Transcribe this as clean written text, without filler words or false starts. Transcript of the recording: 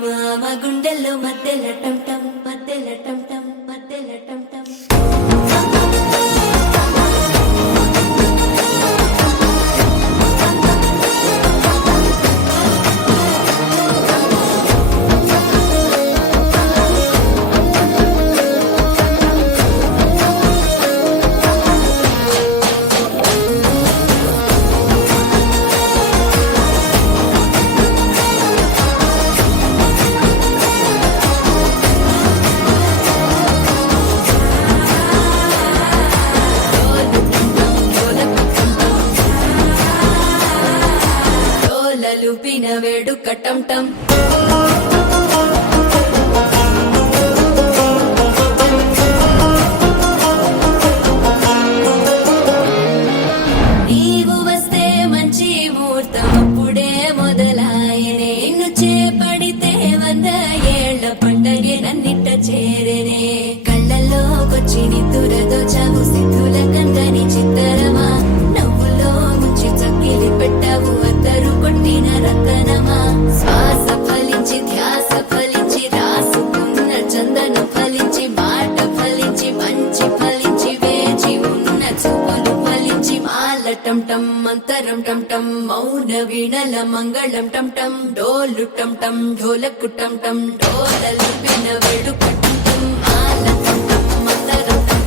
మామ గుండెల్లో మధ్యల టం టం మధ్యల టం టం మధ్యల టం టం. లూపిన వేడుక టం టం. నీవు వస్తే మంచి ముహూర్తం అప్పుడే మొదలాయనే. నిన్ను చేపడితే 100 ఏళ్ల పండగే నన్నిట్ట చేరేనే. కళ్ళల్లోకొచ్చి నిద్దురదోచావు సిద్ధుల కందని చిత్తరమా. నవ్వులో ముంచి చక్కిలి పెట్టావు అద్దరు కొట్టిన రతనమా. శ్వాస ఫలించి ధ్యాస ఫలించి రాసుకున్న చందన ఫలించి మాట ఫలించి మంచి ఫలించి వేచి ఉన్న చూపులు ఫలించి మాల టం టం మంతరం టం టం మౌన వీణల మంగళం టం టం. డోలు టం టం ఢోలకు టం టం డోలలు పిన వేడుక టం టం. మాల టం టం మంతరం టం